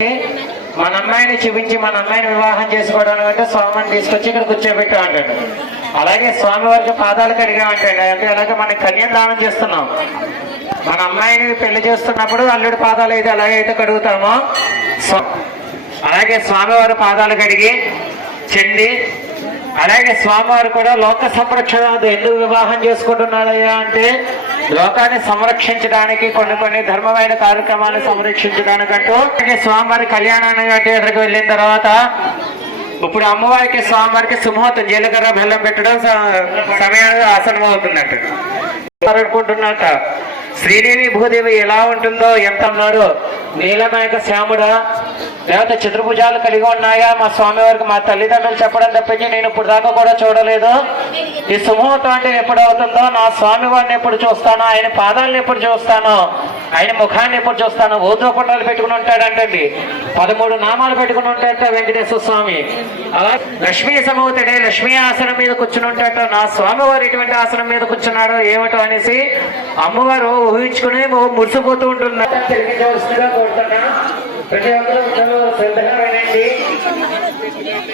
మన అమ్మాయిని చూపించి మన అమ్మాయిని వివాహం చేసుకోవడానికి అంటే స్వామిని తీసుకొచ్చి ఇక్కడ కూర్చోబెట్టా అంటాడు. అలాగే స్వామి వారికి పాదాలు కడిగా అంటాడు. అంటే అలాగే మనం కన్యాదానం చేస్తున్నాం. మన అమ్మాయిని పెళ్లి చేస్తున్నప్పుడు అల్లుడి పాదాలు అయితే ఎలాగైతే కడుగుతామో అలాగే స్వామివారి పాదాలు కడిగి చెండి, అలాగే స్వామివారు కూడా లోక సంరక్షణ ఎందుకు వివాహం చేసుకుంటున్నాడయ్యా అంటే లోకాన్ని సంరక్షించడానికి కొన్ని ధర్మమైన కార్యక్రమాన్ని సంరక్షించడానికంటూ స్వామివారి కళ్యాణానికి ఎక్కడికి వెళ్ళిన తర్వాత ఇప్పుడు అమ్మవారికి స్వామివారికి సింహోత్తం జీలకర్ర బెల్లం పెట్టడం సమయానికి ఆసనం అవుతున్నట్టు అనుకుంటున్నట్ట. శ్రీదేవి భూదేవి ఎలా ఉంటుందో ఎంత అన్నారు, నీలమేఘ శ్యాముడా లేకపోతే చతుర్భుజాలు కలిగి ఉన్నాయా మా స్వామి వారికి మా తల్లిదండ్రులు చెప్పడం తప్పించి నేను ఇప్పుడు దాకా కూడా చూడలేదు. ఈ సింహోత్తం అంటే ఎప్పుడు అవుతుందో, నా స్వామి వారిని ఎప్పుడు చూస్తానో, ఆయన పాదాలను ఎప్పుడు చూస్తానో, ఆయన ముఖాన్ని ఎప్పుడు చూస్తానో. ఊర్ధ్వపుండాలు పెట్టుకుని ఉంటాడంటండి, 13 నామాలు పెట్టుకుని ఉంటాడట వెంకటేశ్వర స్వామి. అలా లక్ష్మీ సమూతుడే లక్ష్మీ ఆసనం మీద కూర్చుని ఉంటాడట. నా స్వామివారు ఎటువంటి ఆసనం మీద కూర్చున్నాడో ఏమిటో అనేసి అమ్మవారు ఊహించుకుని మురిసిపోతూ ఉంటున్నారు. తెలియజేవలసిందిగా కోరుతున్నా. ప్రతి ఒక్కరూ శ్రద్ధగా వినండి.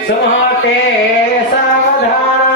సింహోతే సావధాన